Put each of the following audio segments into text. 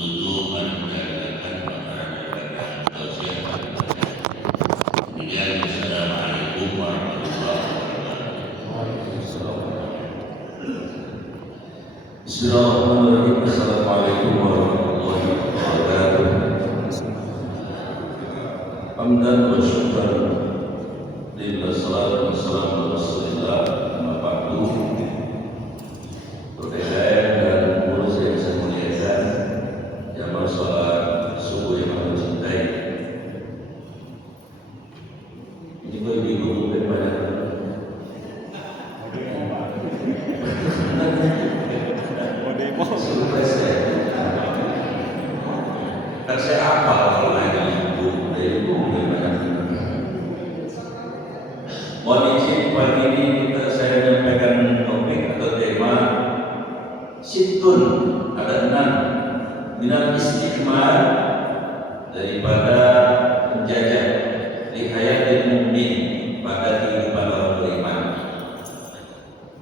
duduk mendengarkan perkataan tausiah. Kemudian Assalamualaikum warahmatullahi wabarakatuh. Bismillahirrahmanirrahim. Assalamualaikum warahmatullahi wabarakatuh. Hamdan wa syukran lillah, salatu wassalamu ala Rasulillah, amma ba'du. Berkaitan dan urus yang saya muliakan, jamaah salat subuh yang Allah cintai. Ini kau bingung bagaimana? Kan saya apa kalau lagi ibu, bagaimana? Mohon izin pagi ini saya menyampaikan topik atau tema Situn, ada 6 minal istiqmal daripada menjajah di hayatil mukmin pada kehidupan orang beriman.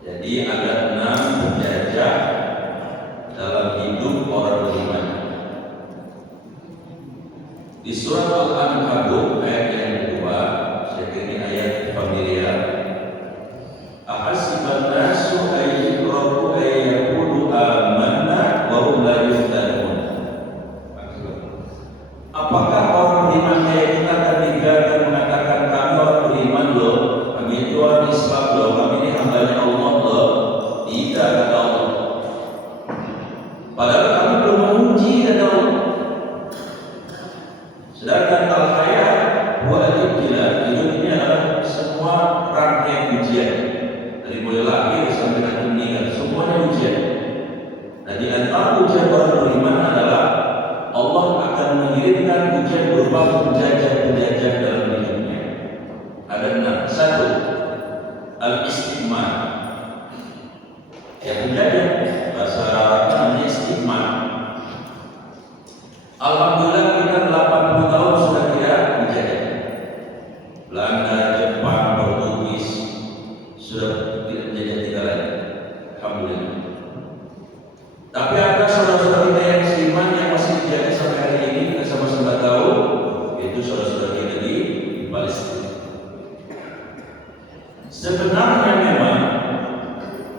Jadi ada 6 penjajah dalam hidup orang beriman. Di surat Al-Ankabut ayat yang kedua, saya kira ayat familiar. Ahasiban nasu ayyutraku ayyaqulu amanna wa hum la yuftanun. Apakah orang beriman kayak kita ketika akan mengatakan kami orang beriman loh, kami itu orang Islam loh, kami ini hambanya Allah loh? Tidak, kata Allah. Padahal kami belum menguji, kata Allah. Sedangkan al-hayat wa al-ibtila, hidup ini adalah semua rangkaian ujian. Dari mulai lahir sampai nanti meninggal, semuanya ujian. Nah, di antara ujian orang beriman adalah Allah akan mengirimkan ujian berupa penjajah-penjajah dalam hidupnya. Ada 6. 1. Al-istiqmal. Yang penjajah bahasa Arabnya namanya istiqmal. Alhamdulillah kita 80 tahun sudah tidak menjajah. Belanda, Jepang, Portugis sudah tidak menjajah kita lagi. Alhamdulillah. Tapi ada saudara-saudara kita yang seiman yang masih dijajah sampai hari ini, kita sama-sama tahu, yaitu saudara-saudara kita di Palestina. Sebenarnya memang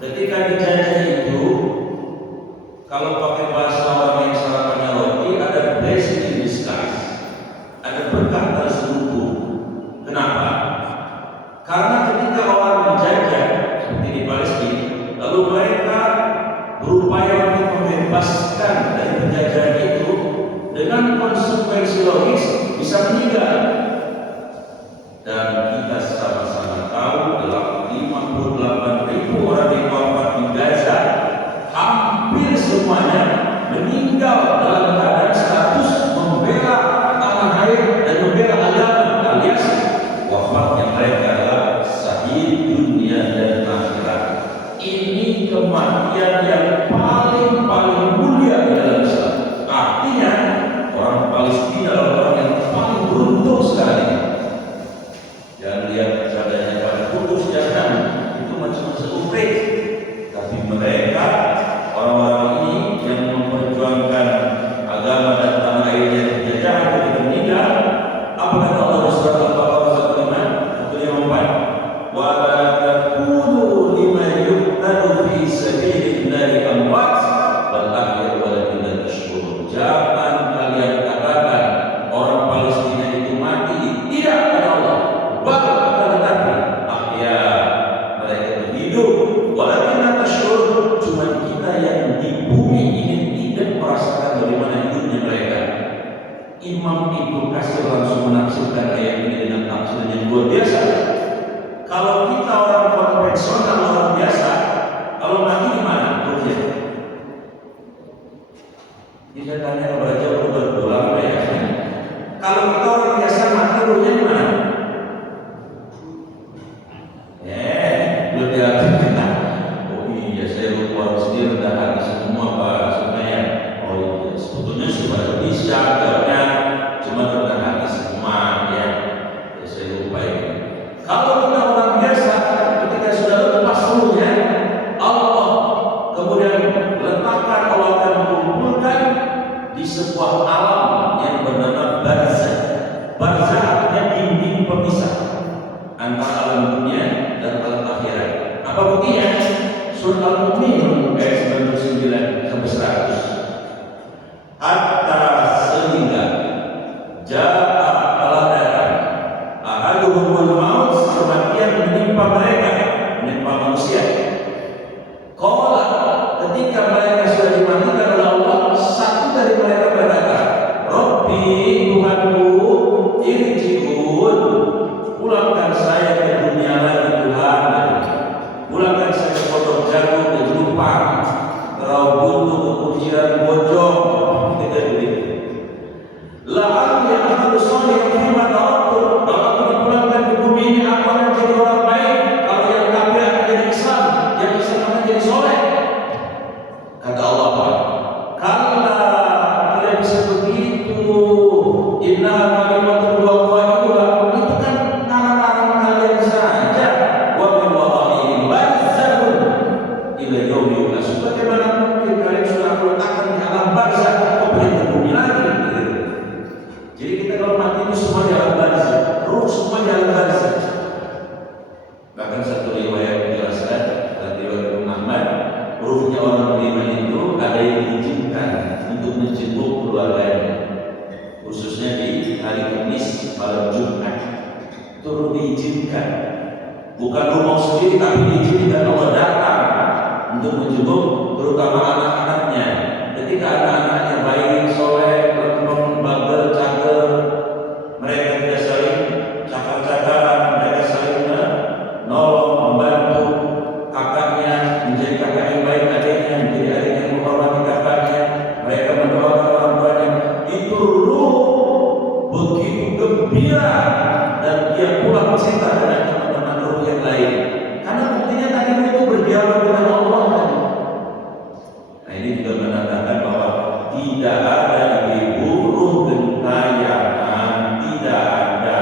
ketika dijajah itu, kalau pakai bahasa orang yang sarapannya roti, ada blessing in disguise, ada berkah terselubung. Kenapa? Karena ketika orang menjajah seperti di Palestina, lalu mereka berupaya untuk membebaskan dari penjajahan itu dengan konsekuensi logis bisa meninggal. Dan kita sama-sama tahu dalam 58.000 orang yang wafat di Gaza, hampir semuanya meninggal dalam keadaan status membela tanah air dan membela agama, alias wafatnya mereka adalah syahid dunia dan akhirat. Ini kematian yang paling mulia di dalam Islam. Artinya orang Palestina adalah orang yang paling beruntung sekali. Jangan lihat seadanya pada putus jangan itu macam seuprit, tapi mereka orang-orang ini yang memperjuangkan agama dan tanah airnya dijajah ketika meninggal. Apa kata Allah di surat Al-Baqarah 154? Wa la taqulu liman yuqtalu fi sabilillahi amwat bal ahya walakin la tashkurun. Jangan kalian katakan orang Palestina itu mati. Tidak, kata Allah. Bal akan tetapi ahya, mereka itu hidup. Walakin la tashkurun, cuma kita yang di bumi ini tidak merasakan bagaimana hidupnya mereka. Imam Ibnu Katsir langsung menafsirkan ayat ini dengan tafsir yang luar biasa. Kalau kita orang konvensional, orang biasa, kalau mati di mana? Ruhnya. Jadi saya tanya kepada jauh berdoa apa ya? Kalau kita orang biasa mati, ruhnya di mana? Belum diartikan kita. Oh iya, saya lupa orang sendiri rendah hati semua Pak sebenarnya. Oh iya, sebetulnya sudah bisa jawabnya, cuma rendah hati semua ya. Saya lupa ini. Kalau kita orang biasa, ketika sudah lepas ruhnya, Allah kemudian letakkan, Allah akan mengumpulkan di sebuah alam yang bernama barzah. Barzah artinya dinding pemisah antara alam dunia dan alam akhirat. Apa buktinya? Surah Al-Mu'minun ayat 99 sampai 100. Hatta sehingga telah datang ahaduhumul maut, kematian menimpa mereka, menimpa manusia. Qala, ketika mereka sudah dimatikan oleh Allah, satu dari mereka berkata, Rabbi, Tuhanku, irji'un, pulangkan saya ke dunia lagi Tuhan. Pulangkan saya ke Pondok Jagung, ke Jepang, ke Rawabuntu, ke Kunciran Bojong. Tidak begitu. La'alli a'malu shalihan fima taraktu. Kalau aku dipulangkan ke bumi ini, aku akan jadi orang baik. Kalau yang kafir akan jadi Islam, yang Islam akan jadi soleh. Kata Allah, kalla, tidak bisa begitu. Inna kalimatul waqa'idullah. Itu kan ngarang-ngarang kalian saja. Wa min waraihim barzahun ila yaumi yub'atsun. Bagaimana mungkin kalian sudah meletakkan di alam barzah, kok balik ke bumi lagi? Jadi kita kalau mati itu semua di alam barzah, ruh semua di alam barzah. Bahkan satu riwayat menjelaskan dari riwayat Muhammad, ruhnya orang beriman itu ada yang diizinkan untuk menjenguk keluarganya, khususnya di hari Kamis malam Jumat. Itu ruh diizinkan, bukan ruh mau sendiri, tapi diizinkan Allah datang untuk menjenguk, terutama anak-anaknya. Ketika anak-anaknya baik, soleh, lempeng, bagel, cager, mereka tidak saling cakar-cakaran, mereka saling menolong, membantu kakaknya menjadi kakak yang baik, adiknya menjadi adik yang menghormati kakaknya, mereka mendoakan orang tuanya. Itu ruh begitu gembira dan dia pulang cinta dengan teman-teman ruh yang lain. Karena buktinya tadi itu berdialog dengan Allah tadi. Nah, ini juga menandakan bahwa tidak ada ibu ruh gentayangan, tidak ada.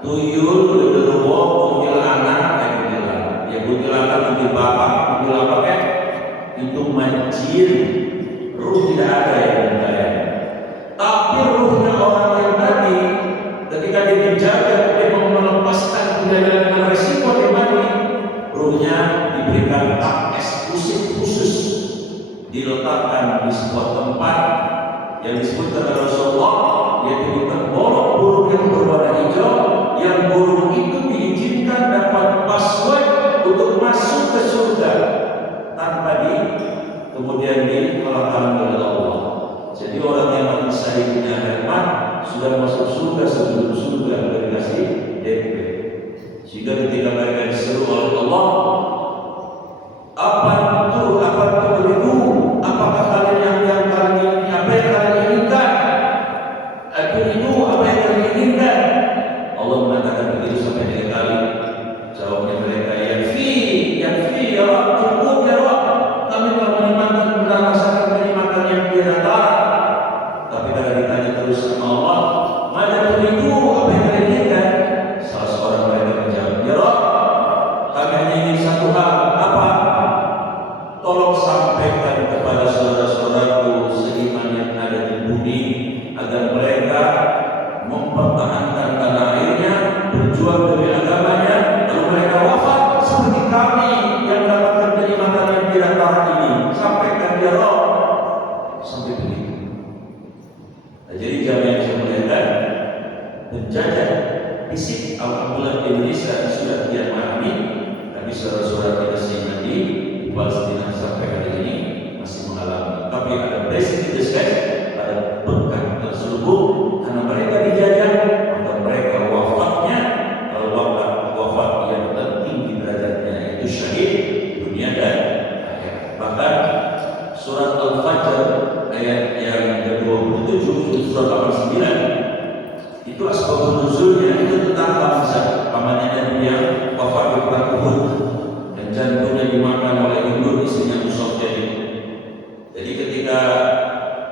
Tuyul, genderuwo, kuntilanak, ya kuntilanak, kuntil bapak, kuntil apa kan? Itu majin. Ruh tidak ada yang gentayangan. Tapi ruhnya orang yang tadi, ketika dia dijaga, dia mau melepaskan penjagaan dengan resiko dia mati, ruhnya diberikan hak eksklusif khusus, diletakkan di sebuah tempat yang disebutkan oleh Rasulullah, yaitu di tengkolok burung yang berwarna hijau, yang burung itu diizinkan dapat password untuk masuk ke surga tanpa kemudian dihalang-halangi oleh Allah. Jadi orang yang mati syahid punya rahmat sudah masuk surga sebelum surga dikasih DP. Sehingga ketika mereka diseru oleh Allah, apa itu, apakah kalian yang kalian apa yang kalian inginkan? Itu apa yang kalian inginkan? Allah mengatakan begitu sampai 3 kali. Jawabnya mereka, yakfi ya Rabb, cukup ya Rabb. Kami telah merasakan kenikmatan yang tiada tara. Tapi kalau ditanya terus sama Allah, mana itu apa yang kalian inginkan? Salah seorang mereka menjawab, ya Rabb, kami hanya ingin satu hal. Apa? Tolong sampaikan kepada saudara-saudaraku seiman yang ada di bumi agar mereka mempertahankan tanah airnya, berjuang demi agamanya, lalu mereka wafat seperti kami yang mendapatkan kenikmatan yang tidak tara ini. Sampaikan ya Rabb. Sampai begitu. Nah, jadi jamaah yang saya muliakan, penjajah fisik alhamdulillah Indonesia sudah kian memahami, tapi saudara-saudara kita sehingga di Palestina sampai hari ini masih mengalami. Tapi ada blessing in disguise, ada berkat terselubung karena mereka dijajah, maka mereka wafatnya wafat yang tertinggi derajatnya, yaitu syahid dunia dan akhirat. Bahkan surat Al-Fajr ayat yang ke-27 surat 89 itu asbabun nuzulnya itu tentang Hamzah, pamannya Nabi yang wafat di perang Uhud dan jantungnya dimakan oleh induk istrinya Musafir. Jadi ketika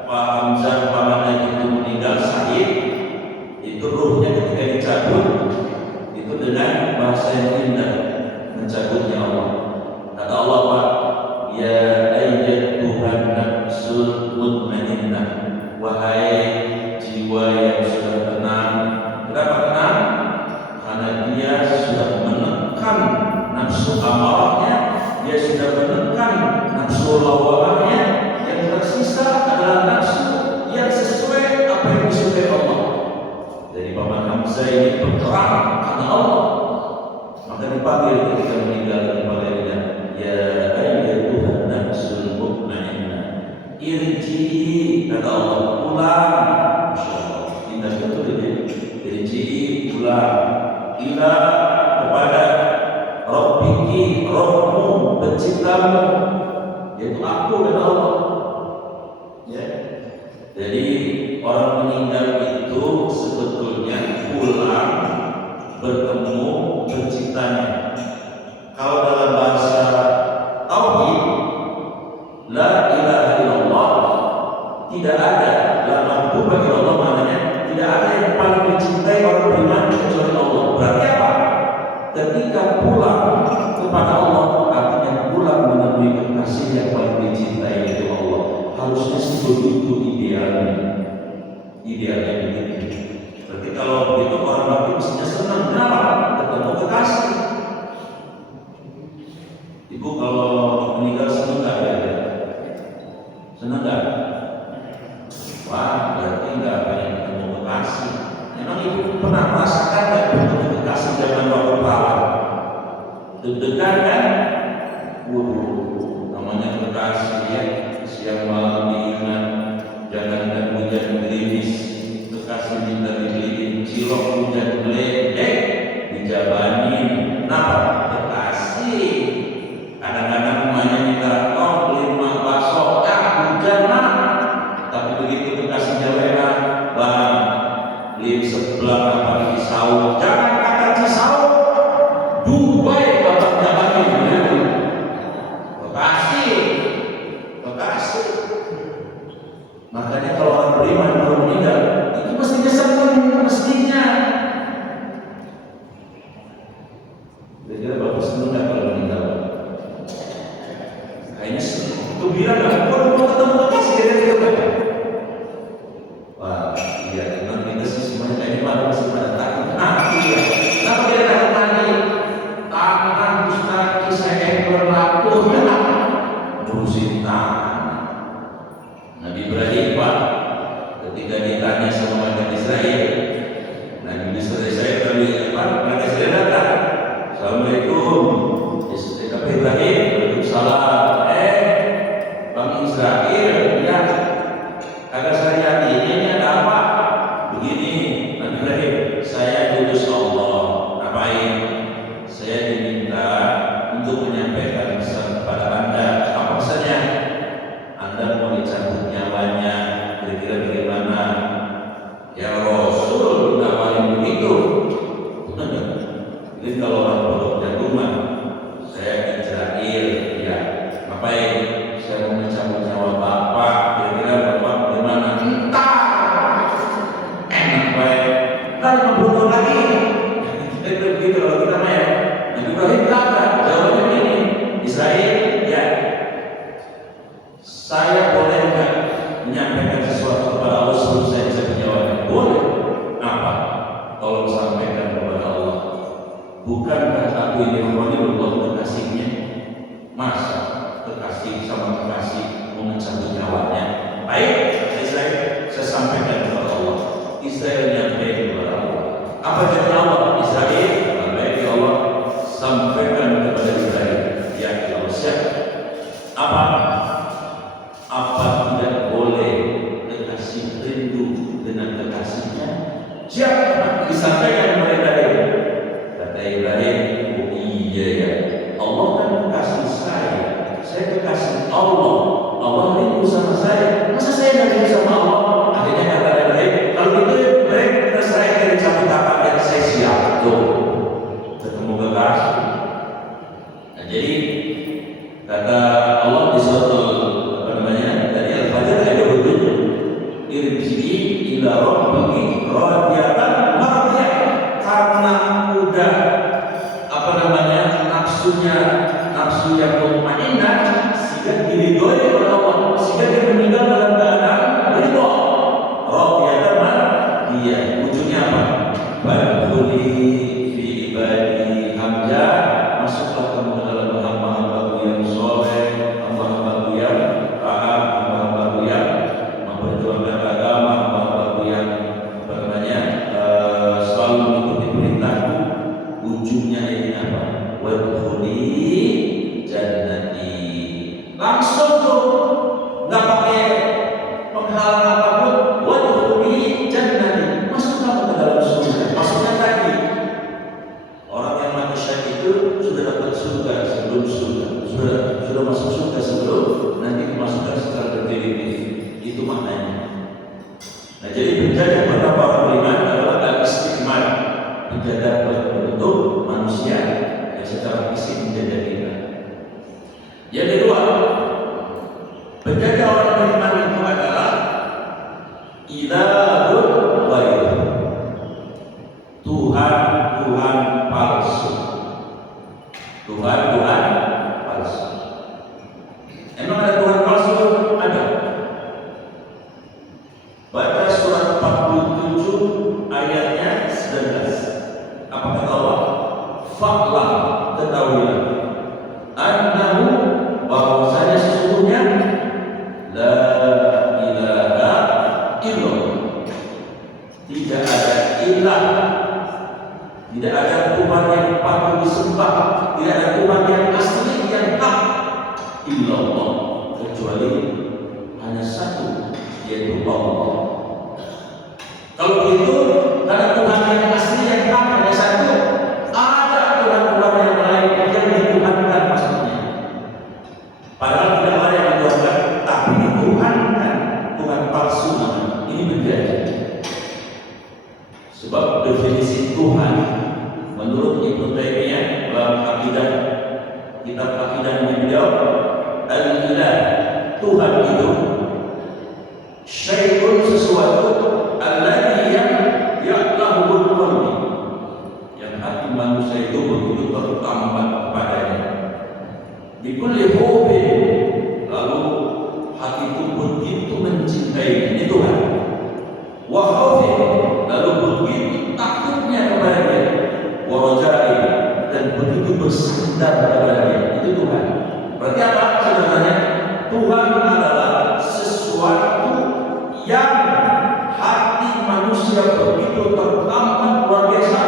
Pak Hamzah pamannya itu meninggal syahid, itu ruhnya ketika dicabut itu dengan bahasa yang indah, mencabutnya Allah. Kata Allah, Pak, ya ayyatuhan nafsul mutmainnah, manusia ini berperang karena Allah. Maka dipanggil ketika meninggal kepadanya, ya ayyatuhan nafsul mutmainnah, irji'i, kata Allah, pulang. Masya Allah, indah betul ini. Irji'i, pulang, ila, kepada Rabbiki, Rabbmu, penciptamu, yaitu aku, kata Allah. Ya. Jadi orang meninggal itu sebetulnya pulang bertemu penciptanya. Kalau dalam bahasa tauhid, la ilaha illallah, tidak ada, la ma'budu bagi Allah, maknanya tidak ada yang paling mencintai orang beriman kecuali Allah. Berarti apa? Ketika pulang kepada Allah, artinya pulang menemui kekasih yang paling dicintai, yaitu Allah. Harusnya begitu idealnya. Idealnya begitu. Berarti kalau begitu orang mati mestinya senang. Kenapa? Ketemu kekasih. Ibu kalau meninggal senang nggak ya? Senang nggak? Wah, berarti nggak banyak ketemu kekasih. Emang ibu pernah merasakan nggak ketemu kekasih zaman waktu perawan? Deg-degan kan? Namanya kekasih ya. Siang malam diingat, jangankan hujan gerimis, kekasih minta dibeliin cilok hujan geledek, dijabanin. Kenapa? Kekasih. Kadang-kadang rumahnya minta tolong beliin mak bakso, hujan mah. Tapi begitu kekasihnya lewat, bang, beliin sebelah apa di Cisauk. Jangan kata Cisauk, Dubai bapak jabanin. Kekasih. Makanya kalau orang beriman baru meninggal, itu mestinya senang, mestinya. Kira-kira bapak senang nggak kalau meninggal? Kayaknya senang. Gembira nggak? Kalau mau ketemu kasih kira-kira. Wah, iya. Memang kita sih semuanya kayaknya masih pada takut mati ya. Kenapa dia takut mati? Tangan kaki saya berlaku, ngurusin tangan. Nabi Ibrahim Pak, ketika ditanya sama masyarakat Israel, Nabi Israel kami masyarakat Israel datang, Assalamualaikum, Nabi Ibrahim, Waalaikumsalam. Bang Israel, ya, kagak saya ini ada apa? Begini, Nabi Ibrahim, saya diutus Allah, ngapain? Saya diminta untuk menyampaikan pesan kepada Anda. Apa pesannya? Anda mau dicabut nyawanya, kira-kira bagaimana? Ya Rasul, nawarin begitu. Jadi kalau orang bodoh jagungan, saya Israel, ya, ngapain? Saya mau mencabut nyawa bapak, kira-kira bapak bagaimana? Entah, enak baik, kan membunuh lagi. Itu begitu kalau kita main. Nabi Ibrahim kagak, jawabnya ini, Israel, ya. Saya boleh nggak menyampaikan sesuatu kepada Allah sebelum saya bisa menjawabnya? Boleh. Apa? Tolong sampaikan kepada Allah. Bukankah aku ini Allah kekasihnya? Masa kekasih sama kekasih mau mencabut nyawanya? Baik, saya sampaikan kepada Allah. Israel menyampaikan kepada Allah. Apa jawab Allah? Israel, baik ya Allah, sampaikan kepada Israel. Ya Allah, siap. Apa? Apa tidak boleh kekasih rindu dengan kekasihnya? Siap disampaikan kepada Ibrahim. Kata Ibrahim, oh iya ya, Allah kan kekasih saya kekasih Allah. Allah rindu sama saya. Masa saya nggak rindu sama Allah? Akhirnya kata Ibrahim, kalau gitu mereka saya dari cabut apa dan saya siap tuh ketemu kekasih. Nah, jadi kata Allah di suatu dari Al-Fajr ada wujudnya irji'i ila rabbiki radiyatan mardiyah, karena udah nafsu yang mutmainnah sehingga diridhoi oleh Allah, sehingga dia meninggal dalam keadaan ridho. Radiyatan mardiyah, wujudnya apa? Badkhuli fi ibadi hamzah, masuklah kamu ke dalam hamba-hambaku yang soleh, hamba-hambaku yang taat, hamba-hambaku yang memperjuangkan agama, hamba-hambaku yang yaitu Allah. Kalau begitu, karena Tuhan yang asli yang hak hanya satu, ada Tuhan-Tuhan yang lain yang dituhankan maksudnya. Padahal tidak ada yang dituhankan, tapi dituhankan. Tuhan palsu namanya. Ini berbeda. Sebab definisi Tuhan menurut Ibnu Taimiyah dalam akidah, kitab akidahnya beliau, al-ilah, Tuhan itu syai'un, sesuatu alladhi ya'lahul qalbi, yang hati manusia itu begitu tertambat kepadanya. Bikulli hubin, lalu hati itu begitu mencintai ini Tuhan. Wa khaufin, lalu begitu takutnya kepadanya. Wa raja'in, dan begitu bersandar kepadanya. Itu Tuhan. Berarti apa sebenarnya? Tuhan adalah sesuatu yang hati manusia begitu tertambat luar biasa,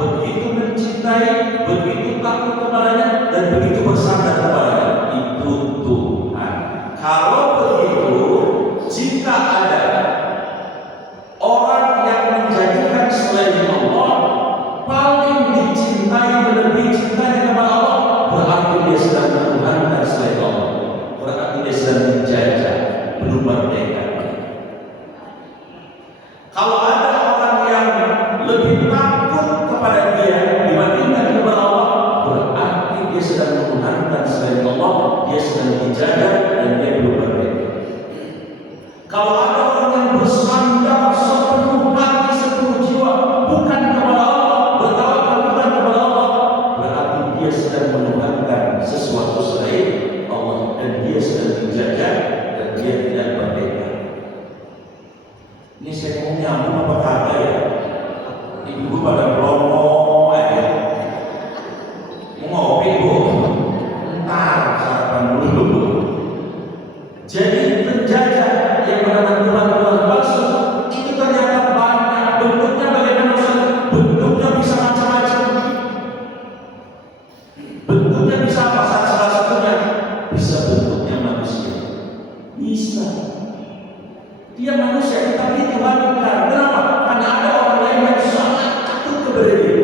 begitu mencintai, begitu takut kepadanya, dan begitu bersandar kepadanya. Itu Tuhan. Kalau begitu, jika ada orang yang menjadikan selain Allah paling dicintai, melebihi cintanya kepada Allah, berarti dia sedang menuhankan selain Allah. Berarti dia sedang menjajah, belum merdeka. Kalau ada orang yang lebih takut kepada dia dibandingkan kepada Allah, berarti dia sedang menuhankan selain Allah, dia sedang dijajah dan dia belum merdeka. Kalau ada orang yang bersandar sepenuh hati, sepenuh jiwa bukan kepada Allah, bertawakal bukan kepada Allah, berarti dia sedang menuhankan sesuatu selain Allah dan dia sedang dijajah dan dia tidak merdeka. Ini saya mau nyambung apa kata ya? Ibu pada promo aja. Mau ngopi bu? Ntar sarapan dulu. Jadi penjajah yang bernama Tuhan palsu itu ternyata banyak bentuknya. Bagaimana Ustaz? Bentuknya bisa macam-macam. Bentuknya bisa apa? Salah satunya bisa bentuknya manusia. Bisa. Dia manusia, tapi Tuhan bukan. Kenapa? Karena ada orang lain yang sangat takut kepada dia.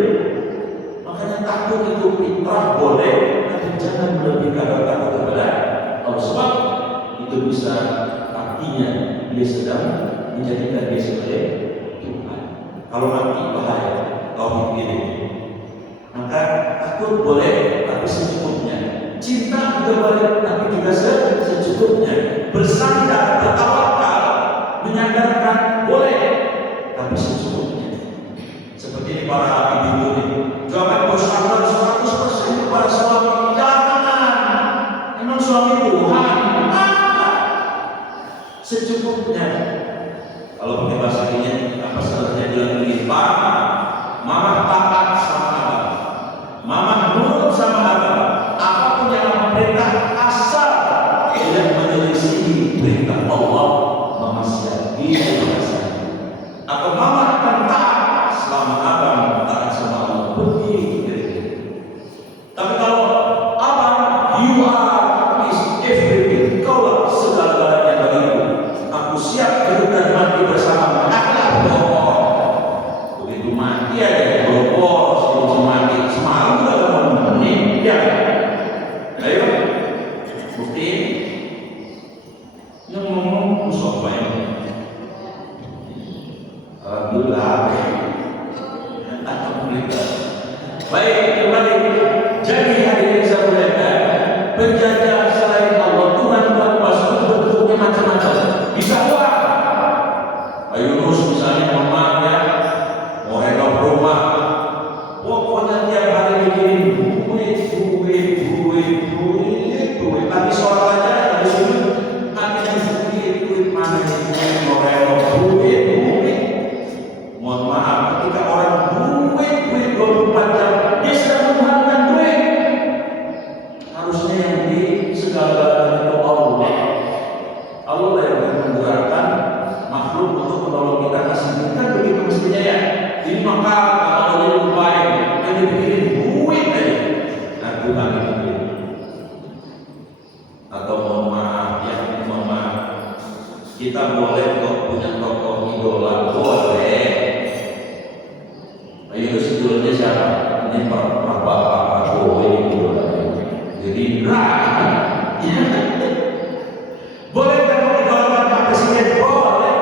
Makanya takut itu fitrah boleh, tapi jangan melebihkan takut kepada Allah. Sebab itu bisa artinya dia sedang menjadikan dia sebagai Tuhan. Kalau mati bahaya, tauhid ini. Maka takut boleh, tapi secukupnya. Cinta juga boleh, tapi juga secukupnya. Bersandar, bertawakal, menyandarkan boleh, tapi secukupnya. Seperti para habib ini, jangan bersandar 100% kepada suami. Jangan, emang suami Tuhan. Secukupnya. Kalau pakai bahasa ini, apa sebenarnya bilang begini, Pak, mama taat sama abang, mama nurut sama abang, apapun yang mama perintah asal tidak menyelisihi perintah Allah, mama siap diawasi. Atau mama akan taat selama abang taat sama Allah. Begitu. Tapi kalau abang, you are is everything, kaulah segala-galanya bagiku. Aku siap hidup dan mati bersama. Begitu mati aja, bolos, belum mati. Semalam juga kamu meninggal. Ayo, bukti. Yang ngomong musuh yang alhamdulillah. Baik, kembali. Jadi hadirin sekalian, penjajah selain Allah, Tuhan palsu bentuknya macam-macam. Bisa uang. Yunus misalnya mamanya mau renov rumah, pokoknya tiap hari bikin duit. Tapi sholat aja dari sini, hatinya duit mana ini mau renov duit. Mohon maaf. Kita boleh kok punya tokoh idola, boleh. Ayo idolanya siapa? Ini Pak Prabowo ini idolanya. Jadi ya. Boleh nggak mengidolakan Pak Presiden? Boleh.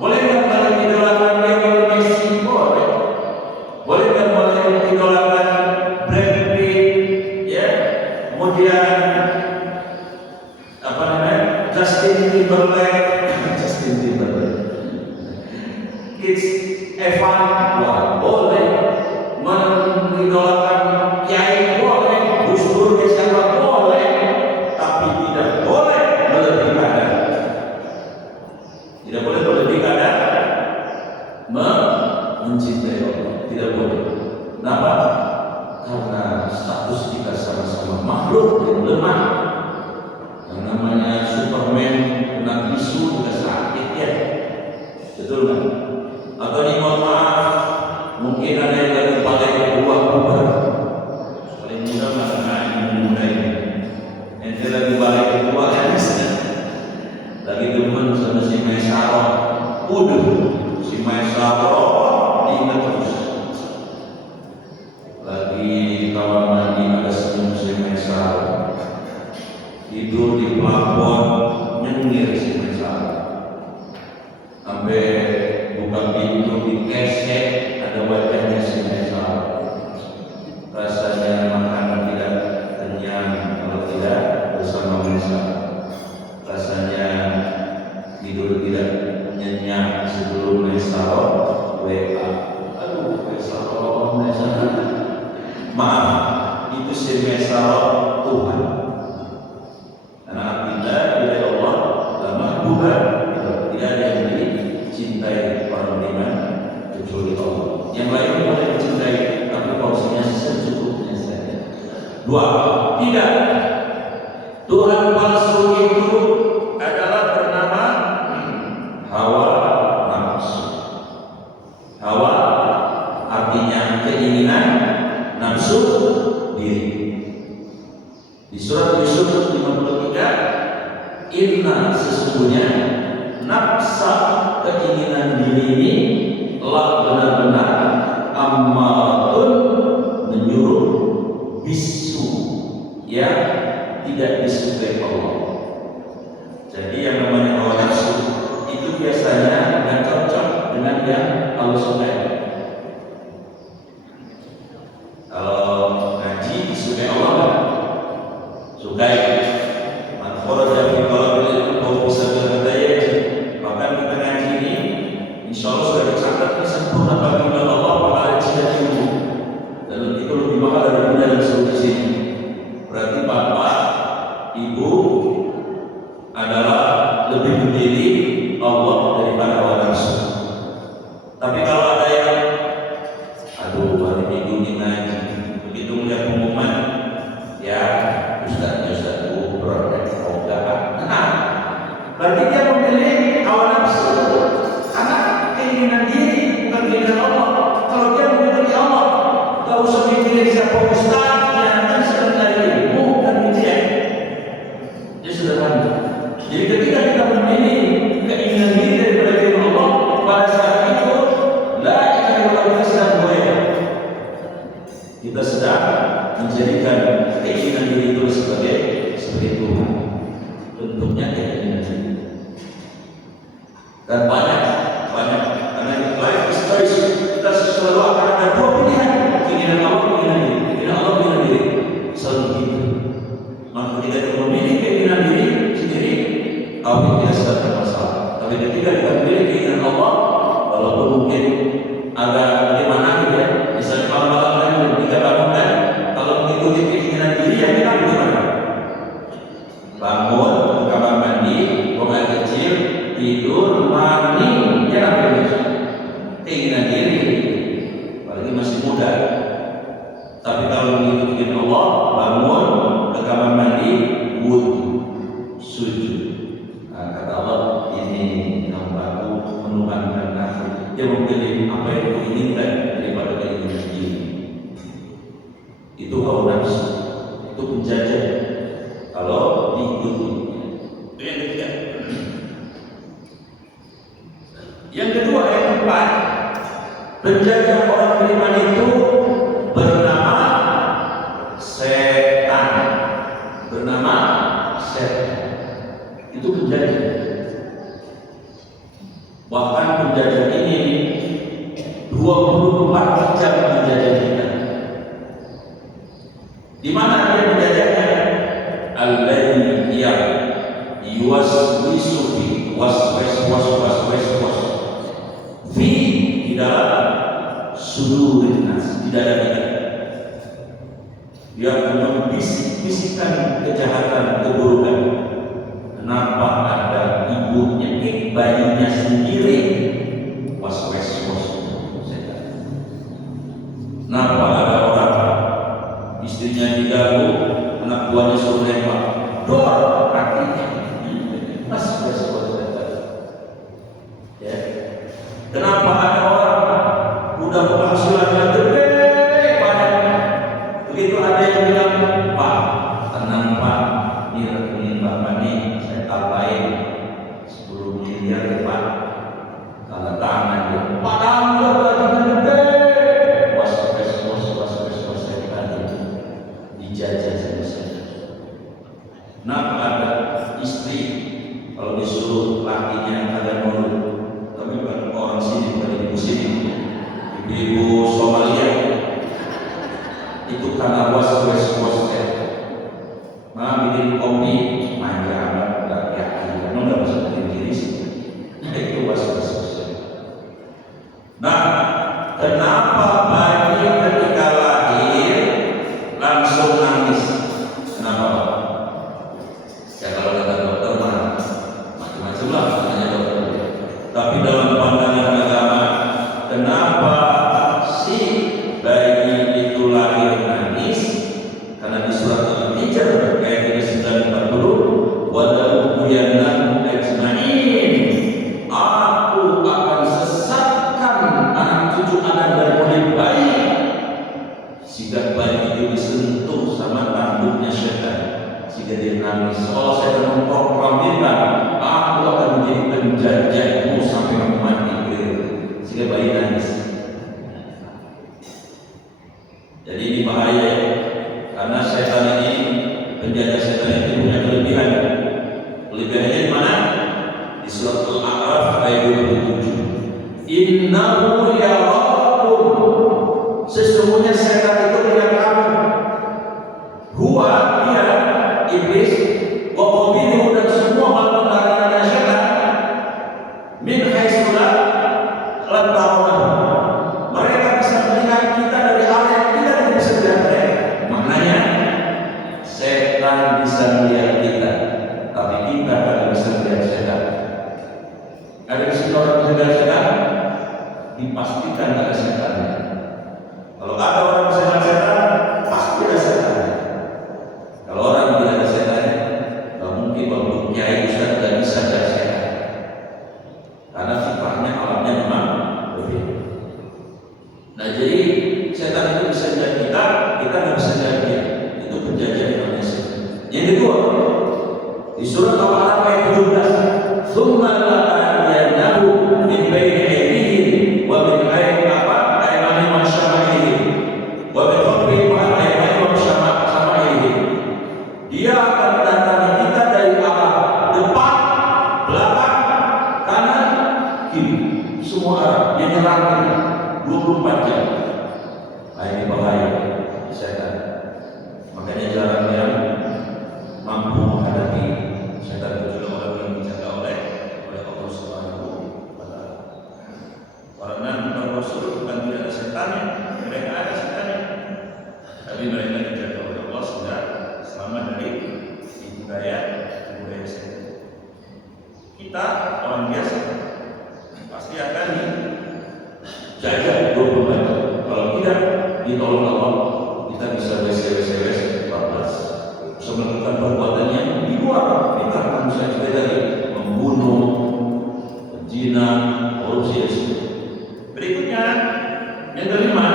Boleh nggak mengidolakan Lionel Messi? Boleh. Boleh nggak mengidolakan Brad Pitt? Ya. Kemudian apa namanya? Justin Timberlake. Kids Evan, wah boleh. Mengidolakan kiai boleh, Gus Dur siapa boleh, tapi tidak boleh melebihi kadar. Tidak boleh melebihi kadar mencintai Allah. Tidak boleh. Kenapa? Karena status kita sama-sama makhluk yang lemah. Yang namanya Superman kena bisu juga sakit ya. Betul kan? Atau ini mohon maaf, mungkin ada yang lagi pakai buah-buah. Paling mudah mana ini muda ini. Ente lagi balik buah kan? Lagi demen sama si Maisaro. Si Maisaro diingat terus. Lagi kamar mandi ada senyum si Maisaro. Tidur di plafon nyengir si Maisaro. Sampai buka pintu dikesek ada wajahnya si Maisaro. Rasanya makanan tidak kenyang kalau tidak bersama Maisaro. Rasanya tidur tidak nyenyak sebelum Maisaro WA. Aduh Maisaro. Maaf, itu si Maisaro Tuhan. Karena artinya bila Allah lama Tuhan tidak ada yang dicintai orang beriman kecuali Allah. Yang lain boleh dicintai, tapi porsinya secukupnya saja. Dua, tidak. Tuhan palsu itu adalah bernama hawa nafsu. Hawa artinya keinginan, nafsu diri. Di surat Yusuf 53, inna sesungguhnya nafsa keinginan diri ini telah benar-benar ammaratun menyuruh bisu yang tidak disukai Allah. Jadi yang namanya hawa nafsu itu biasanya nggak cocok dengan yang Allah sukai. Kalau ngaji disukai Allah kan? Sukai. Manfaat dari kalau beliau bisa berdaya. Bahkan kita ngaji ini, insya Allah sudah dicatat ini sempurna bagi Allah pada cita ilmu. Dan itu lebih mahal dari dunia dan seluruh sini. Berarti bapak, ibu adalah lebih menjadi Allah daripada hawa nafsu. Tapi kalau ada yang, aduh hari minggu ini ngaji, begitu melihat pengumuman, ya Ustaz berorek enggak. Nah, berarti dia memilih hawa nafsu karena keinginan diri bukan keinginan Allah. Kalau dia memilih Allah, tak usah memilih siapa ustaz, yang sedang dari ilmu dan ujian. Dia sudah tahu. Jadi ketika kita memilih keinginan diri daripada keinginan Allah, pada saat itu la ilaha illallah kita sedang menjadikan keinginan diri itu sebagai Tuhan. Bentuknya keinginan diri. Dan banyak karena life is choice. Kita selalu akan ada dua pilihan, keinginan Allah, keinginan diri. Keinginan Allah, keinginan diri. Selalu begitu. Maka ketika kita memilih keinginan diri sendiri, Allah tidak sedang bermasalah. Tapi ketika kita memilih keinginan Allah, walaupun mungkin agak bagaimana gitu ya, misalnya malam-malam ketika bangun, kalau mengikuti keinginan diri yang kita bagaimana? Bangun, ke kamar mandi, buang air kecil, tidur, mandi, ya namanya keinginan diri. Apalagi masih muda. Tapi kalau mengikuti Allah, bangun, ke kamar mandi, wudhu, sujud. Nah, kata Allah, ini hambaku menuhankan aku. Dia memilih apa yang diinginkan daripada keinginan diri. Itu hawa nafsu, itu penjajah. Kalau diikuti, itu yang ketiga. Yang kedua, yang keempat, penjajah orang beriman itu bernama setan. Bernama setan. Itu penjajah. Bahkan penjajah ini 24 jam menjajah kita. Di mana dia menjajahnya? Alladzi yuwaswisu fi fi di dalam sudurin nas, di dalam kita. Dia akan membisik-bisikkan kejahatan, keburukan. Kenapa ada ibunya, bayinya sendiri was-was. Kenapa ada orang istrinya diganggu, anak buahnya suruh nembak, dor kakinya, was-was. Ya. Kenapa ada orang udah penghasilannya gede banyak, begitu ada yang bilang, Pak, tenang Pak, ini rekening Bapak nih saya tambahin 10 miliar ya Pak, tanda tangan dia, padahal udah gajinya gede, was saya dijajah sama saya. Kenapa ada istri kalau disuruh lakinya kagak nurut? Tapi bukan orang sini, bukan ibu sini, ibu Somalia itu karena was-was. Nah, bikin kopi manja amat, nggak yakin, kamu nggak bisa bikin diri sih. Itu was-was. Nah, kenapa bayi ketika lahir langsung nangis? Kenapa Pak? Ya kalau kata dokter macam-macam lah katanya dokter. Tapi dalam pandangan agama, kenapa si bayi itu lahir nangis? Karena di surat Al-Hijr ayat 940, wa la'uyannahu ajma'in, aku akan sesatkan anak cucu Adam dari mulai bayi sehingga bayi itu disentuh sama rambutnya setan, sehingga dia nangis. Seolah saya memproklamirkan, aku akan menjadi penjajahmu sampai kamu mati, sehingga bayi nangis. Jadi ini bahaya, karena setan ini, penjajah setan itu punya kelebihan. Kelebihannya di mana? Di surat Al-A'raf ayat 27. Innahu yarakum, sesungguhnya setan itu melihat kamu. Huwa, dia, iblis, wa qabiluhu, dan semua makhluk dari setan, min haitsu la tarawnahu. Mereka bisa melihat kita dari arah yang kita tidak bisa melihat mereka. Maknanya setan bisa melihat kita, tapi kita tidak bisa melihat setan. Ada di sini orang bisa melihat setan, dipastikan ada setannya. Kalau ada orang bisa melihat setan, pasti ada setannya. Kalau orang tidak ada setannya, tidak mungkin bahwa kiai ustaz tidak bisa melihat setan, karena sifatnya alamnya memang berbeda. Nah, jadi setan itu bisa melihat kita, kita tidak bisa melihat dia. Itu penjajah Indonesia. Yang kedua, di surat Al-A'raf ayat 17, "Tsumma la'atiyannahu min baini aydihim wa min aymanihim wa shama'ilihim wa min khalfihim wa an aymanihim wa shama'ilihim." Dia akan mendatangi kita dari arah depan, belakang, kanan, kiri, semua arah. Dia menyerang kita 24 jam. Nah, ini bahaya setan. Makanya jarang yang mampu menghadapi setan itu adalah orang yang dijaga oleh Allah Subhanahu wa Ta'ala. Para nabi dan rasul bukan tidak ada setannya, mereka ada setannya, tapi mereka dijaga oleh Allah sudah selamat dari budaya setan. Kita orang biasa pasti akan jaga 24 jam. Kalau tidak ditolong Allah, kita bisa wes 14. Bisa melakukan perbuatan yang di luar kita misalnya seperti tadi membunuh, zina, korupsi. Berikutnya yang kelima,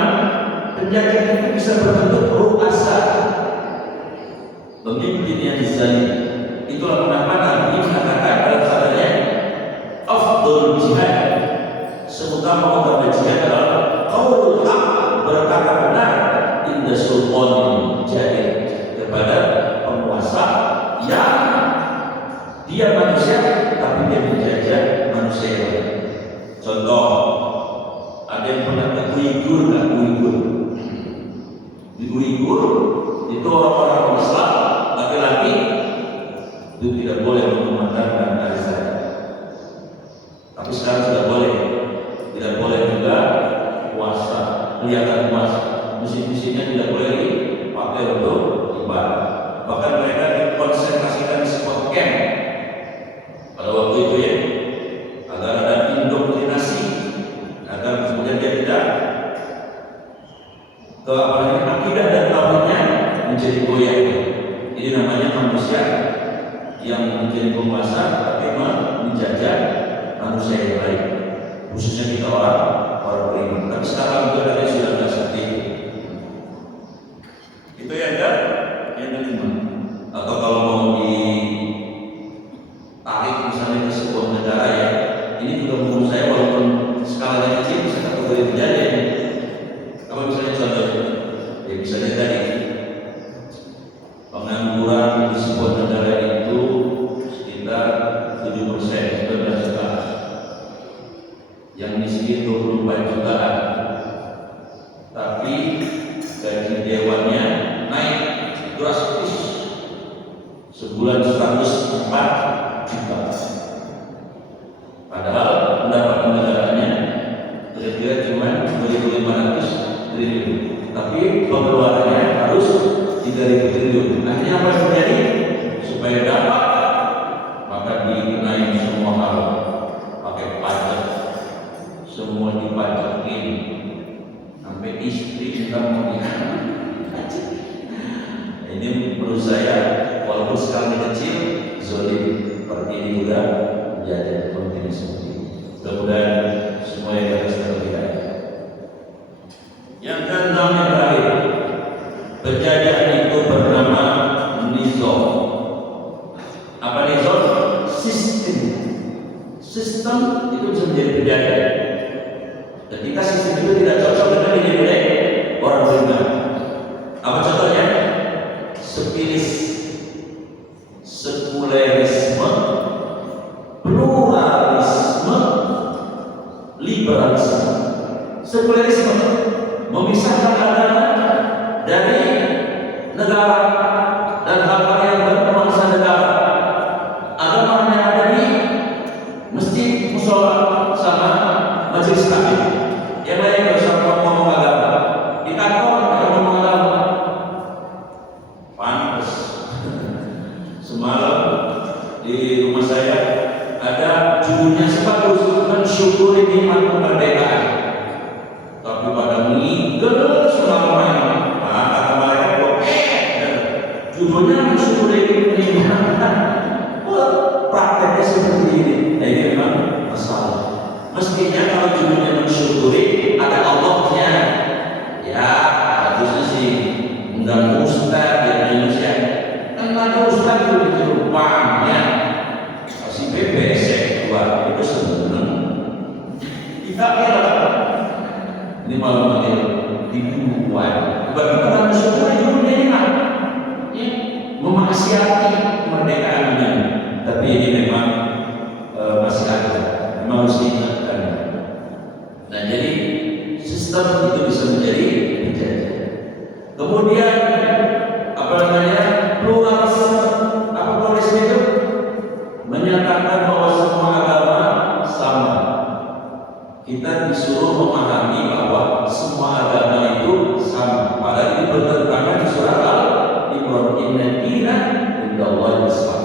penjajah itu bisa berbentuk ru'asa, pemimpin yang zalim. Itulah kenapa Nabi mengatakan dalam sabdanya, afdhal jihad Tapi sekarang sudah boleh. Tidak boleh juga puasa, kelihatan puasa. Mesin-mesinnya tidak boleh dipakai untuk ibadah. Bahkan mereka dikonsentrasikan di sebuah camp pada waktu itu ya, agar ada indoktrinasi, agar kemudian dia tidak akidah dan tauhidnya menjadi goyah. Ini namanya manusia yang menjadi penguasa tapi menjajah manusia yang lain, khususnya kita orang beriman. Tapi sekarang keadaannya sudah tidak seperti itu. Itu yang kelima. Atau kalau mau ditarik misalnya ke sebuah negara ya, ini juga menurut saya walaupun skalanya kecil bisa kategori penjajah. Apa misalnya contohnya? Ya misalnya tadi pengangguran di sebuah negara itu sekitar 7%, 19 juta. Yang miskin 24 jutaan. Tapi gaji dewannya naik drastis, sebulan 104 juta. Padahal pendapatan negaranya kira-kira cuma 2.500 triliun, tapi pengeluarannya harus 3.000 triliun. Akhirnya apa yang terjadi? Supaya dapat, maka dinaik semua hal, pakai pajak, semua dipajakin, sampai istri kita mau nikah. Ini menurut saya walaupun skalanya kecil, zolim. Seperti ini juga menjadi penting seperti ini. Mudah-mudahan semua yang harus terlihat. Yang keenam yang terakhir, penjajah itu bernama nizam. Apa nizam? Sistem. Sistem itu bisa menjadi penjajah. Ketika sistem itu tidak cocok dengan nilai orang beriman. Apa contohnya? Sepilis, sekulerisme, pluralisme, liberalisme. Sekulerisme memisahkan agama dari negara dan hal-hal yang berbangsa negara. Agama hanya ada di masjid, musola, sama majelis taklim. Yang lain nggak usah ngomong agama. Di kantor nggak ngomong agama. Panas. Semalam di rumah saya ada judulnya sebagus mensyukuri nikmat kemerdekaan. Tapi pada ngigel semalaman. Nah, kata mereka kok judulnya mensyukuri nikmat. Prakteknya seperti ini. Nah, ini memang masalah. Mestinya kalau judulnya mensyukuri ada Allahnya. Ya, harusnya sih undang ustaz di Indonesia. Kan ada ustaz itu di rumahnya. Kasih BPS keluar itu seneng. Kita kira ini malam ini dibuat. Bagaimana mensyukuri judulnya ini mah? Memaksiati kemerdekaan ini. Tapi ini memang masih ada. Memang harus diingatkan. Nah, jadi sistem itu bisa menjadi penjajah. Kemudian apa namanya? Pluralisme. Apa pluralisme itu? Menyatakan bahwa semua agama sama. Kita disuruh memahami bahwa semua agama itu sama. Padahal ini bertentangan di surat Al-Imran. Inna dina indallahi Islam.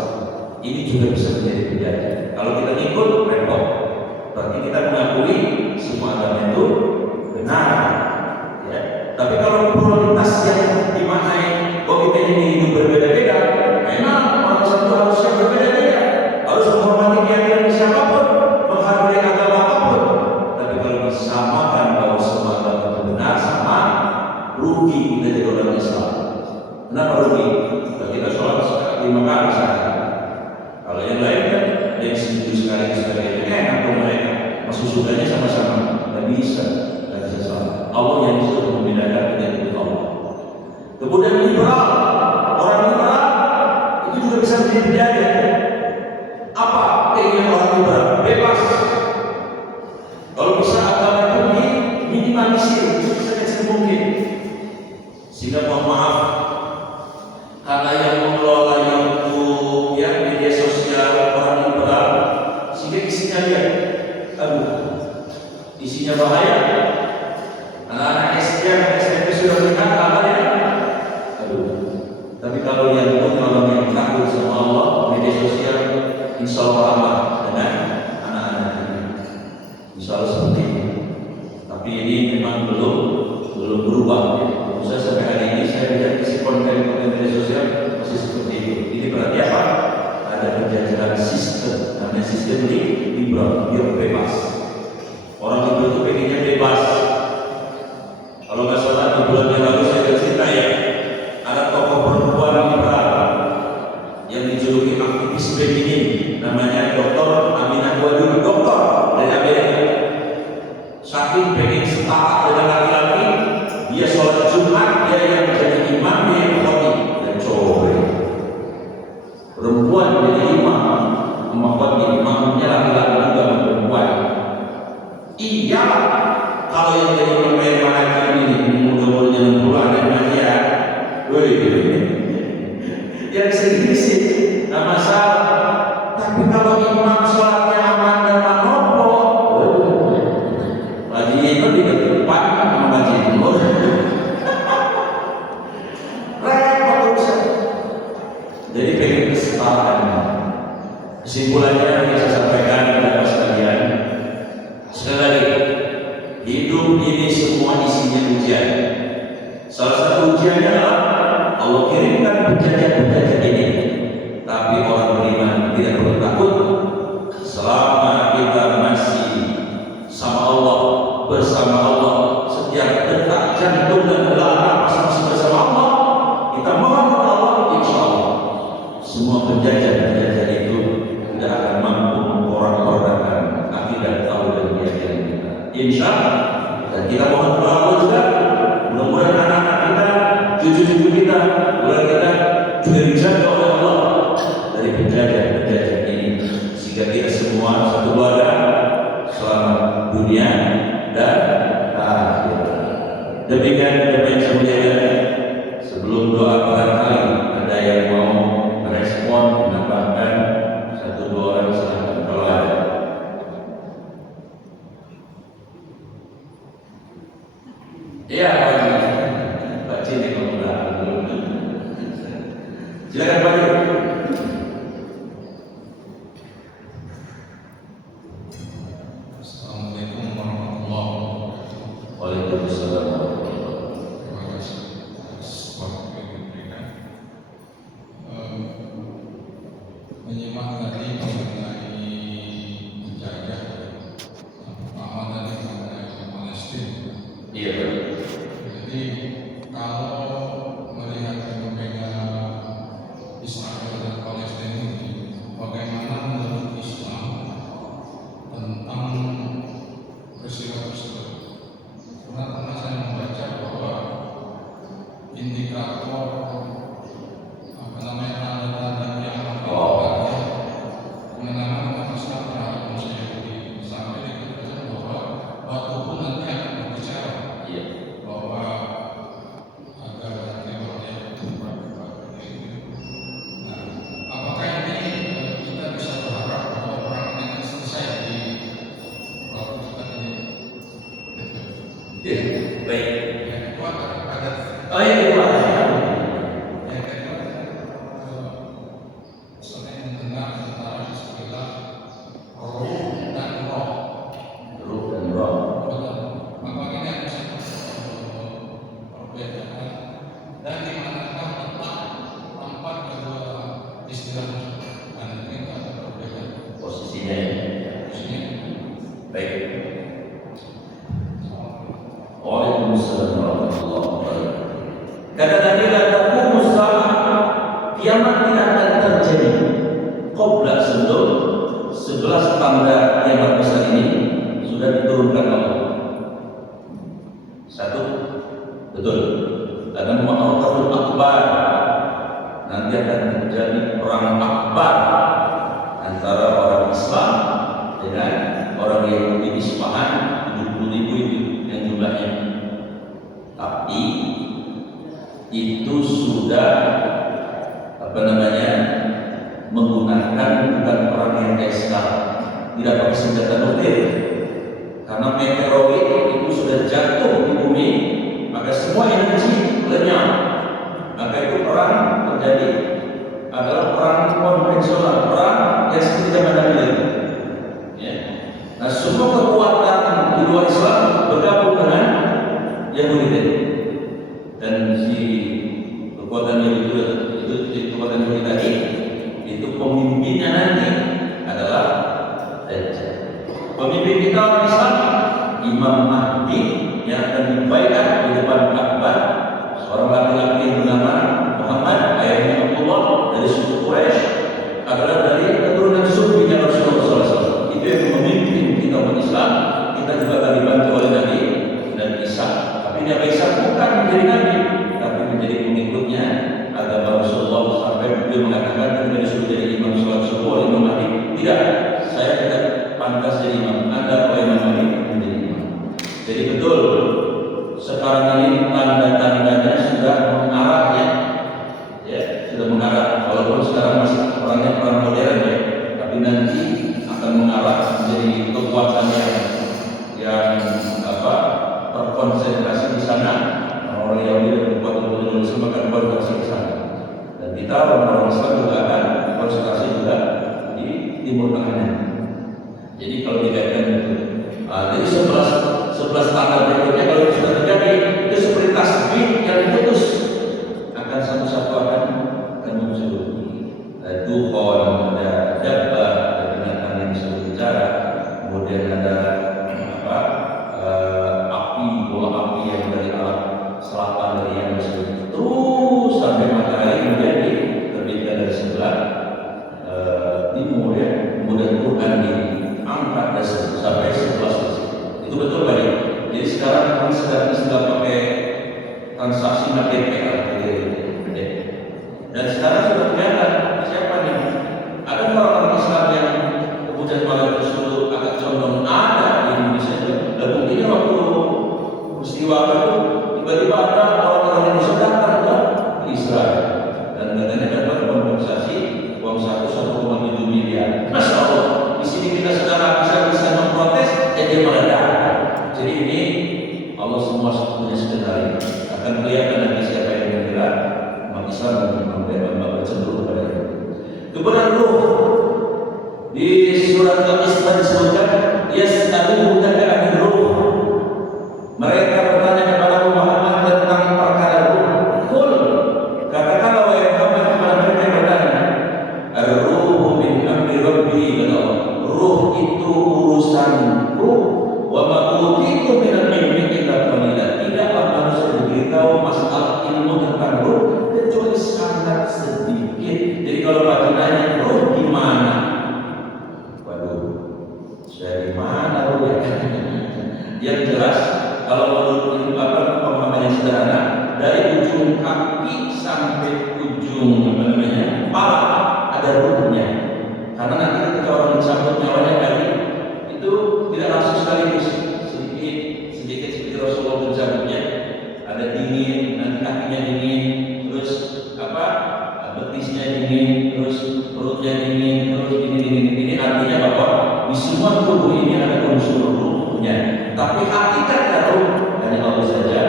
Ini juga bisa menjadi penjajah. Kalau kita ikut repot. Berarti kita mengakui semua agama itu benar. Ya. Tapi kalau pluralitas yang dimaknai bahwa kita ini hidup berbeda-beda, memang orang satu harusnya berbeda-beda, harus menghormati keyakinan siapapun, menghargai agama apapun. Tapi kalau disamakan bahwa semua agama itu benar, sama, rugi kita jadi orang Islam. Kenapa rugi? Kalau kita sholat 5 kali sehari. Kalau yang lain kan yang seminggu sekali enak untuk mereka. Masuk surganya sama-sama. Tidak bisa sama. Allah yang bisa membedakan dengan Allah. Kemudian liberal, orang liberal itu juga bisa menjadi penjajah. Apa keinginan orang liberal? Bebas. Kalau bisa agama itu minimalisir sekecil mungkin. Sehingga mohon maaf, karena yang mengelola YouTube, ya media sosial orang liberal, sehingga isinya dia isinya bahaya. Anak-anak SD dan SMP sudah melihat apa ya? Aduh. Tapi kalau yang orang yang takut sama Allah, media sosial insya Allah ramah dengan anak-anak ini. Insya Allah seperti itu. Tapi ini memang belum berubah. Saya sampai hari ini saya lihat isi konten media sosial masih seperti itu. Ini berarti apa? Ada penjajahan sistem, namanya sistem liberal, dia bebas. Orang itu pengennya bebas. Kalau nggak salah di bulan yang lalu saya cerita ya, ada tokoh perempuan liberal yang dijuluki aktivis feminin, namanya Dr. Aminah Wadud, dokter dari Amerika. Saking pengen setara dengan laki-laki, dia sholat Jumat, dia yang menjadi imam, dia yang khotib, dan cowok. Perempuan jadi imam, khotib, imamnya laki-laki juga perempuan. Iya, kalau yang jadi pemain mana ini mudah-mudahan 60 ada dia, yang sedikit nggak masalah. Tapi kalau imam sholatnya aman dan manopo, wajib itu di depan sama wajib nur. Repot urusan. Jadi pengen kesetaraan. Kesimpulannya yang saya sampaikan kepada sekalian, sekali lagi, hidup ini semua isinya ujian. Salah satu ujiannya adalah Allah kirimkan penjajahan ini. Tapi orang beriman tidak perlu takut selama kita masih sama Allah, bersama Allah, setiap detak jantung dan helaan nafas masih bersama Allah. Kita mohon kepada Allah, insya Allah semua penjajahan itu tidak akan mampu memporak-porandakan akidah tauhid dan keyakinan kita. Insya Allah. Dan kita mohon kepada Allah juga, mudah-mudahan anak-anak kita, cucu-cucu kita, mudah kita juga dijaga oleh Allah dari penjajahan ini, sehingga kita semua satu keluarga selamat dunia dan akhirat. Demikian apa yang saya muliakan. Sebelum doa barangkali ada yang mau merespon, menambahkan satu dua orang silahkan kalau ada. Iya, Pak Cini kalau belum. Silakan Pak Cini. Assalamualaikum warahmatullahi wabarakatuh. Waalaikumsalam. Terima kasih atas waktu yang diberikan. Menyimak tadi mengenai penjajah, pertama tadi mengenai Palestina. Iya, Pak. Jadi kalau melihat fenomena Israel dan Palestina ini, bagaimana menurut Islam tentang peristiwa tersebut? Karena pernah saya membaca bahwa indikator tanda-tanda kiamat kemenangan umat Islam terhadap manusia Yahudi, sampai dikatakan bahwa batu pun nanti akan berbicara. Iya. Bahwa agar nanti orang itu berbuat ini. Nah, apakah ini kita bisa berharap bahwa perang ini akan selesai di waktu dekat ini? Iya, baik. Yang kedua ada Oh, yang kedua. yang kedua selain mendengar antara istilah roh dan roh. Ruh dan roh. Apakah ini ada satu perbedaan dan di manakah tempat kedua istilah tersebut? Dan ini ada perbedaan Posisinya ya. posisinya. Baik. Waalaikumsalam warahmatullahi wabarakatuh. Kata Nabi, la taqumu saa'ah, kiamat tidak akan terjadi qabla sebelum 11 tanda kiamat besar ini sudah diturunkan Allah. Satu, betul. Karena ma'arqatul akbar, nanti akan terjadi perang akbar antara orang Islam dengan orang Yahudi di Isfahan, 70.000 itu yang jumlahnya. Tapi itu sudah menggunakan bukan perang yang kayak sekarang, tidak pakai senjata nuklir, Karena meteoroid itu sudah jatuh di bumi, maka semua energi lenyap. Maka itu perang terjadi adalah perang konvensional, perang yang seperti zaman Nabi itu. Ya. Nah, semua kekuatan di luar Islam bergabung dengan Yahudi, dan si kekuatan Yahudi tadi itu pemimpinnya nanti adalah Dajjal. Pemimpin kita orang Islam Imam Mahdi yang akan dibaiat di depan Ka'bah, seorang laki-laki yang bernama Muhammad, ayahnya Abdullah dari suku Quraisy, adalah dari keturunan sufinya Rasulullah SAW. Itu yang memimpin kita umat Islam. Kita juga akan dibantu oleh Nabi dan Isa. Tapi Nabi Isa bukan menjadi Nabi, tapi menjadi pengikutnya agama Rasulullah, sampai beliau mengatakan ketika disuruh jadi imam sholat subuh oleh Imam Mahdi, tidak, saya tidak pantas jadi imam, Anda oleh Imam Mahdi menjadi imam. Jadi betul, sekarang ini tanda-tandanya sudah mengarah, ya sudah mengarah, walaupun sekarang masih perangnya perang modern ya, tapi nanti akan mengarah menjadi kekuatan yang terkonsentrasi di sana. Orang Yahudi dan kekuatan Muslim akan konsentrasi di sana, dan kita orang Islam juga akan konsentrasi juga di Timur Tengah. Jadi kalau dikaitkan itu, jadi 11 tanggal berikutnya kalau itu sudah terjadi, itu seperti tasbih yang putus, akan satu-satu akan muncul. Ada dukhon, ada dabbah, ada binatang yang bisa berbicara, kemudian ada api, bola api yang dari arah selatan dari yang tersebut, terus sampai matahari menjadi terbitkan dari sebelah timur ya, kemudian Quran diangkat sampai 11. Itu betul tadi. Jadi sekarang kami sedang pakai transaksi KTP dan sekarang sudah kelihatan siapa nih. Ada orang Islam yang kemudian malah justru agak condong ada di Indonesia juga. Dan mungkin waktu peristiwa itu tiba-tiba ada orang-orang Indonesia datang ke Israel dan katanya dapat kompensasi uang 1,7 miliar. Masya Allah, di sini kita sedang bisa memprotes, dia malah datang. Jadi ini Allah semua punya skenario. Akan kelihatan nanti siapa yang membela umat Islam dan membela bercenderung kepada itu. Kemudian ruh di surat Al-Isra disebutkan yas'alunaka 'anil ruh. Mereka bertanya kepada Muhammad tentang perkara ruh. Qul, katakanlah wahai Muhammad kepada mereka yang bertanya, ar-ruhu min amri rabbi, kata Allah. Ruh itu urusanku, wa ma utitu min al-ilmi illa qalilan. Tidaklah manusia diberitahu masalah ilmu tentang ruh kecuali sangat sedikit. Jadi kalau bagi nanya ruh di mana? Waduh, saya di mana ruh ya? Yang jelas kalau menurut pemahaman yang sederhana, dari ujung kaki sampai ujung kepala ada ruhnya. Karena nanti ketika orang mencabut nyawanya tadi itu tidak langsung sekaligus, sedikit seperti Rasulullah mencabutnya. Ada dingin, nanti kakinya dingin, terus betisnya dingin, terus perutnya dingin, terus ini artinya bahwa di semua tubuh ini ada unsur ruhnya. Tapi hakikatnya ruh hanya Allah saja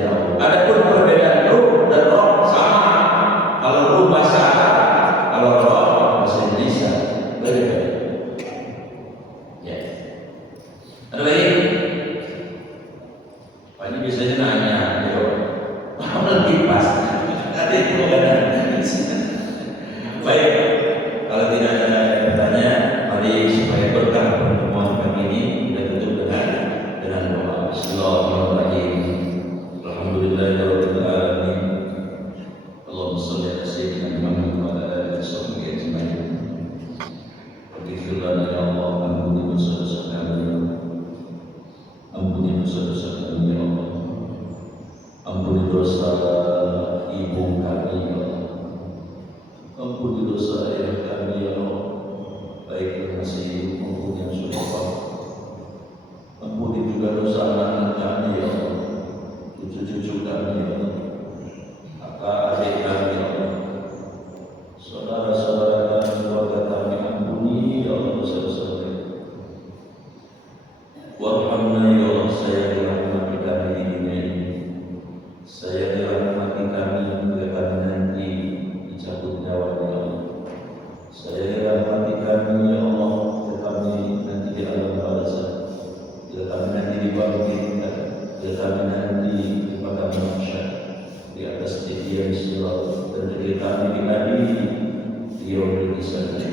tahu. Adapun perbedaan ruh dan roh sama. Kalau ruh bahasa Arab, kalau roh bahasa Indonesia berbeda. Ya. Ada lagi? Pak ini biasanya nanya, nanti pas. Ada yang mau baik. Kalau tidak ada pertanyaan, mari supaya berkah pertemuan kami ini kita tutup dengan doa. Bismillahirrahmanirrahim. Alhamdulillahirabbil alamin. Allahumma shalli ala sayyidina Muhammad wa ala alihi washabbihi ajma'in. Ighfir lana ya Allah, ampuni dosa-dosa kami. Ampuni dosa-dosa kami ya Allah. Ampuni dosa ibu kami ya Allah. Ampuni dosa ayah kami ya Allah, baik yang masih hidup maupun yang sudah wafat. Ampuni juga dosa anak kami ya Allah, cucu-cucu kami ya Allah, kakak adik kami ya Allah, saudara-saudara kami, keluarga kami. Ampuni ya Allah dosa-dosa mereka. Warhamna ya Allah, saya dirahmati kami di dunia ini, saya dirahmati kami bila kami nanti dicabut nyawa ya Allah. Saya dirahmati kami ya Allah, bila kami nanti di alam barzakh, bila kami nanti dibangkitkan, bila kami nanti di padang mahsyar di atas titian sirat, dan bila kami diadili di yaumul hisab.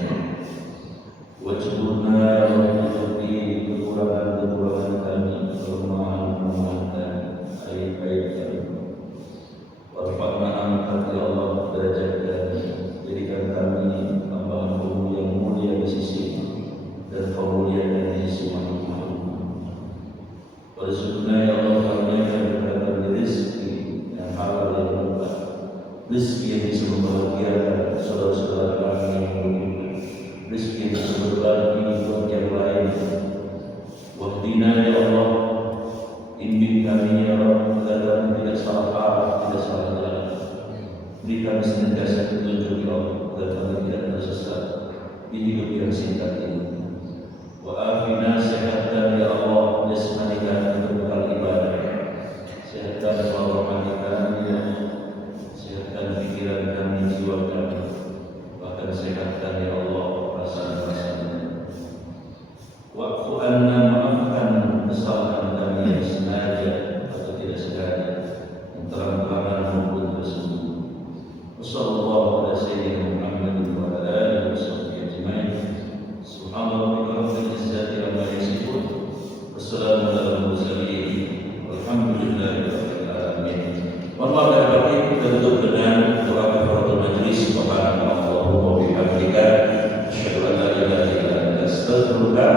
Wajibna menutupi kekurangan-kekurangan kami, kelemahan-kelemahan kami, aib-aib kami. Warfa'na angkat ya Allah derajat kami, jadikan kami hamba-Mu yang mulia di sisi dan kemuliaan di sisi Muhammad. Warzuqna ya Allah karuniakan berkatan rezeki yang halal yang berkah, rezeki yang bisa membahagiakan saudara-saudara kami yang beriman, rezeki yang bisa berbagi buat yang lain. Wahdina ya Allah, bimbing kami ya Allah agar kami tidak salah arah, tidak salah jalan. Beri kami senantiasa petunjuk ya Allah agar kami tidak tersesat di hidup yang singkat ini. Wa afina sehatkan ya Allah, jasmani kami untuk bekal ibadah, sehatkan rohani kami ya Allah, sehatkan pikiran kami, jiwa kami, bahkan sehatkan ya Allah perasaan-perasaan. Wa'fu anna, maafkan kesalahan kami yang sengaja atau tidak sengaja, yang terang-terangan maupun tersembunyi. Wassallallahu ala sayyidina Muhammadin wa ala alihi washabbihi ajma'in. Subhana rabbika rabbil izzati amma yasifun. Wassalamu ala mursalin. Walhamdulillahi rabbil alamin. Mohon maaf lahir batin, kita tutup dengan doa kafaratul majlis. Subhanallah wa bihamdika, asyhadu an la ilaha illa anta, astaghfiruka